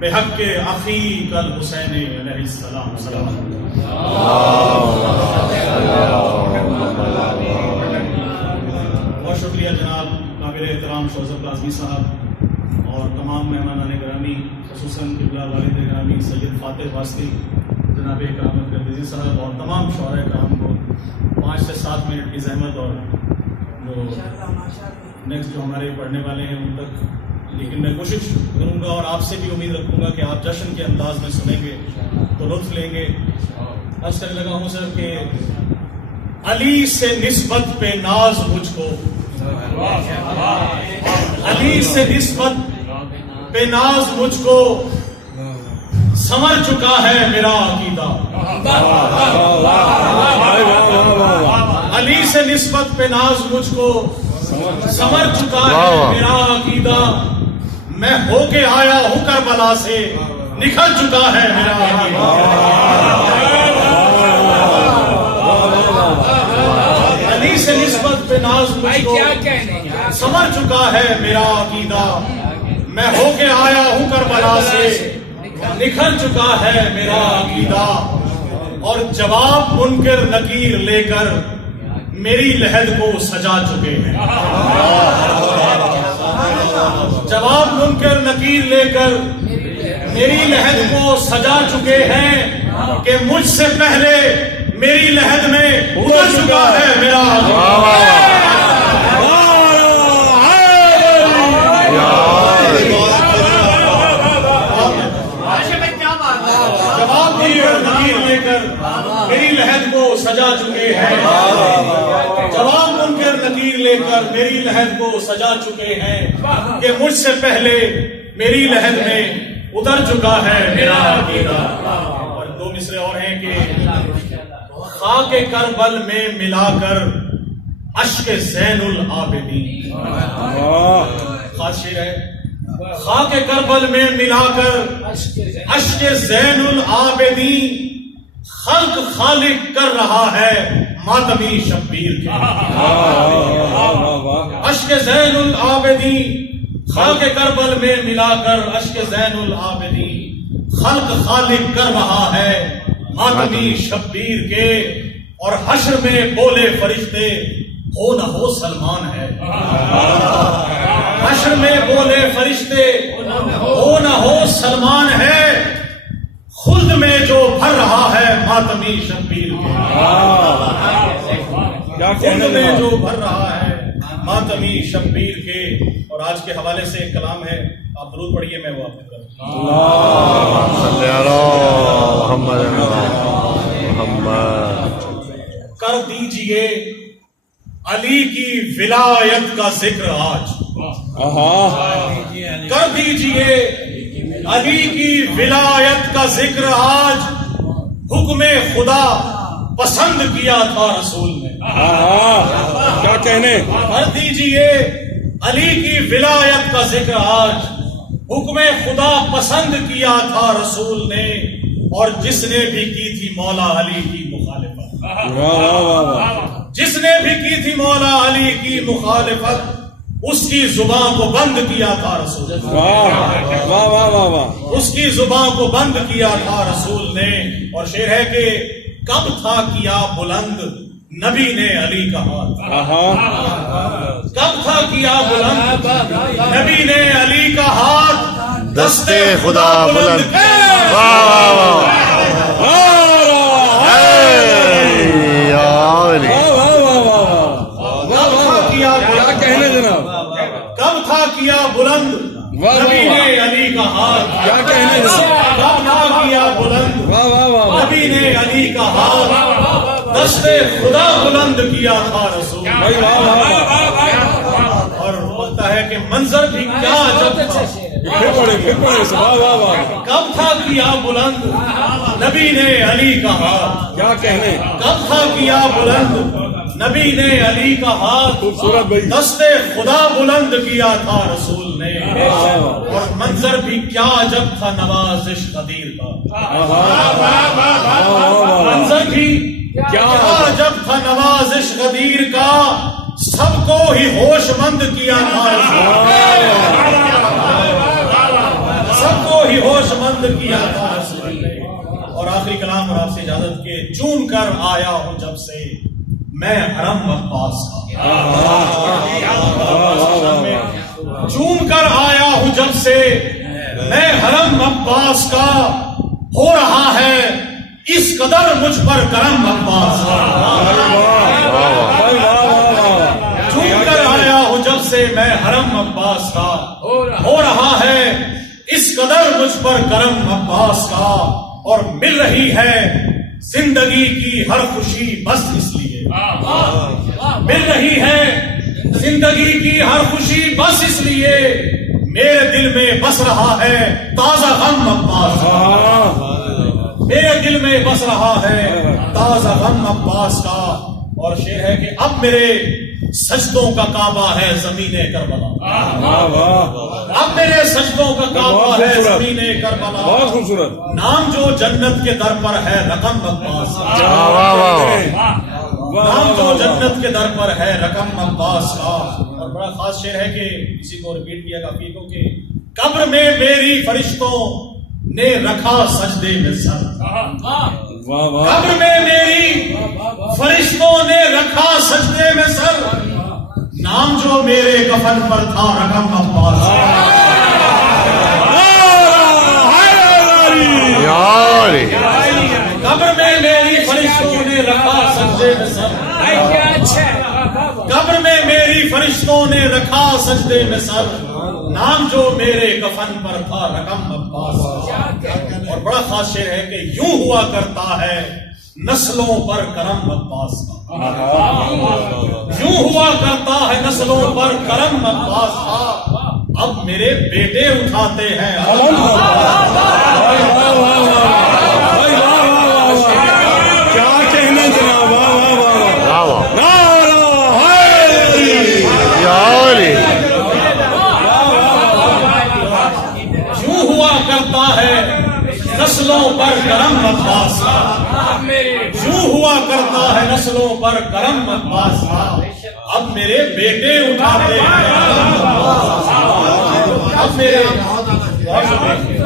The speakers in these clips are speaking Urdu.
بحق اخیک الحسین علیہ السلام. بہت شکریہ جناب قابل احترام شوذب کاظمی صاحب اور تمام مہمانان گرامی، خصوصاً قبلہ والد گرامی سید فاتح واسطی جناب کرامت قدسی صاحب اور تمام شعراء کرام کو 5 سے 7 منٹ کی زحمت، اور جو نیکسٹ جو ہمارے پڑھنے والے ہیں ان تک. لیکن میں کوشش کروں گا اور آپ سے بھی امید رکھوں گا کہ آپ جشن کے انداز میں سنیں گے تو لطف لیں گے. عرض کرنے لگا ہوں سر کہ علی سے نسبت پہ ناز مجھ کو، علی سے نسبت پہ ناز مجھ کو، سمر چکا ہے میرا عقیدہ. علی سے نسبت پہ ناز مجھ کو، سمر چکا ہے میرا عقیدہ. میں ہو کے آیا ہوں کربلا سے، نکل چکا ہے میرا عقیدہ. علی سے نسبت پہ ناز مجھ کو، سمر چکا ہے میرا عقیدہ. میں ہو کے آیا ہوں کربلا سے، نکھر چکا ہے میرا عقیدہ. اور جواب منکر نکیر لے کر میری لحد کو سجا چکے ہیں. جواب منکر نکیر لے کر میری لحد کو سجا چکے ہیں کہ مجھ سے پہلے میری لحد میں اتر چکا ہے میرا جواب منکر نکیر لے کر میری لحد کو سجا چکے ہیں. جواب منکر نکیر لے کر میری لحد کو سجا چکے ہیں کہ مجھ سے پہلے میری لحد میں اتر چکا ہے میرا عقیدہ. اور 2 مصرے اور ہیں کہ خاک کربل میں ملا کر اشک زین العابدین. خاص شعر ہے. خاک کربل میں ملا کر اشک زین العابدین، خلق خالق کر رہا ہے ماتمی شبیر کے. اشک زین العابدین، خاک کربل میں ملا کر اشک زین العابدین، خلق خالق کر رہا ہے ماتمی شبیر کے. اور حشر میں بولے فرشتے ہو نہ ہو سلمان ہے. حشر میں بولے فرشتے ہو نہ ہو سلمان ہے. خلد میں جو بھر رہا ہے ماتمی شبیر کے. خلد میں جو بھر رہا ہے ماتمی شبیر کے. اور آج کے حوالے سے ایک کلام ہے، آپ درود پڑھیے، میں وہ آپ کو کر دیجئے علی کی ولایت کا ذکر آج. کر دیجئے علی کی ولایت کا ذکر آج. حکم خدا پسند کیا تھا رسول نے. کیا کہنے. کر دیجئے علی کی ولایت کا ذکر آج. حکم خدا پسند کیا تھا رسول نے. اور جس نے بھی کی تھی مولا علی کی مخالفت، جس نے بھی کی تھی مولا علی کی مخالفت، اس کی زبان کو بند کیا تھا رسول نے. اس کی زبان کو بند کیا تھا رسول نے. اور شعر ہے کہ کب تھا کیا بلند نبی نے علی کا ہاتھ. کب تھا کیا بلند نبی نے علی کا ہاتھ. دستے خدا بلند کب تھا کیا بلند نبی نے علی کا ہاتھ. کب تھا کیا بلند نبی نے علی کا ہاتھ. دستے خدا بلند کیا تھا رسول. اور ہوتا ہے کہ منظر بھی کیا عجب تھا. کب تھا کیا بلند نبی نے علی کا ہاتھ. کیا کہنے. کب تھا کیا بلند نبی نے علی کا ہاتھ. دستے خدا بلند کیا تھا رسول نے. اور منظر بھی کیا عجب تھا نوازش قدیر کا. منظر بھی کیا عجب تھا نوازش قدیر کا. سب کو ہی ہوش مند کیا تھا رسول. سب کو ہی ہوش بند کیا تھا اور آخری کلام اور آپ سے اجازت کے چوم کر آیا ہوں جب سے میں حرم عباس کا چوم کر آیا ہوں جب سے میں حرم عباس کا ہو رہا ہے اس قدر مجھ پر کرم عباس کا چوم کر آیا ہوں جب سے میں حرم عباس کا ہو رہا ہے اس قدر مجھ پر کرم عباس کا اور مل رہی ہے زندگی کی ہر خوشی بس اس لیے مل رہی ہے زندگی کی ہر خوشی بس اس لیے میرے دل میں بس رہا ہے تازہ غم عباس کا میرے دل میں بس رہا ہے تازہ غم عباس کا اور شعر ہے کہ اب میرے سجدوں کا کعبہ ہے زمین کربلا اب میرے سجدوں کا کعبہ ہے زمین کربلا بہت خوبصورت نام جو جنت کے در پر ہے رقم عباس نام جو جنت کے در پر ہے رقم عباس کا اور بڑا خاص شعر ہے کہ اسی کو ریپیٹ کیا کافی کو کہ قبر میں میری فرشتوں نے رکھا سجدے میں سر قبر میں میری فرشتوں نے رکھا سجدے میں سر نام جو میرے کفن پر تھا رقم عباس قبر میں میری فرشتوں نے رکھا سجدے میں سر قبر میں میری فرشتوں نے رکھا سجدے میں سر نام جو میرے کفن پر تھا رقم عباس اور بڑا خاص شعر ہے کہ یوں ہوا کرتا ہے نسلوں پر کرم عباس کا یوں ہوا کرتا ہے نسلوں پر کرم عباس کا اب میرے بیٹے اٹھاتے ہیں کیا کہنا جناب یوں ہوا کرتا ہے نسلوں پر کرم عباس کا یوں ہوا کرتا ہے نسلوں پر کرم عباس کا اب میرے بیٹے اٹھاتے ہیں اب میرے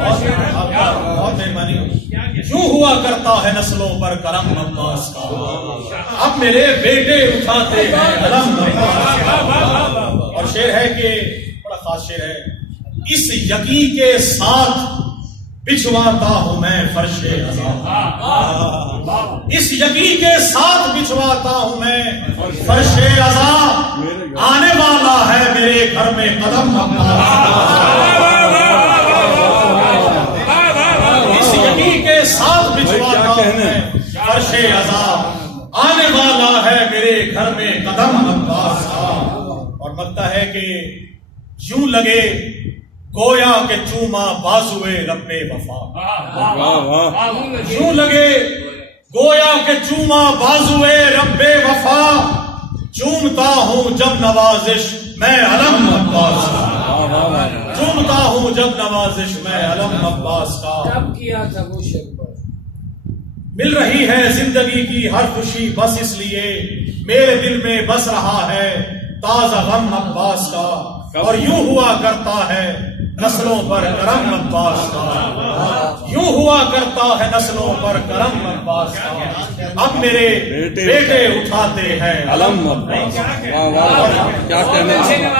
بہت مہربانی یوں ہوا کرتا ہے نسلوں پر کرم عباس کا اب میرے بیٹے اٹھاتے ہیں علم عباس کا اور شعر ہے کہ بڑا خاص شعر ہے اس یقین کے ساتھ بچھواتا ہوں میں فرش عزا اس یقین کے ساتھ بچھواتا ہوں میں فرش عزا آنے والا ہے میرے گھر میں قدم اس یقین کے ساتھ بچھواتا ہوں میں فرش عزا آنے والا ہے میرے گھر میں قدم عباس کا اور لگتا ہے کہ یوں لگے گویا کہ چوما بازوئے رب وفا یوں لگے گویا کہ چوما بازوئے رب وفا چومتا ہوں جب نوازش میں علم عباس کا چومتا ہوں جب نوازش میں علم عباس کا مل رہی ہے زندگی کی ہر خوشی بس اس لیے میرے دل میں بس رہا ہے تازہ غم عباس کا اور یوں ہوا کرتا ہے نسلوں پر کرم عباس کا یوں ہوا کرتا ہے نسلوں پر کرم عباس کا اب میرے بیٹے اٹھاتے ہیں علم عباس کیا کہنا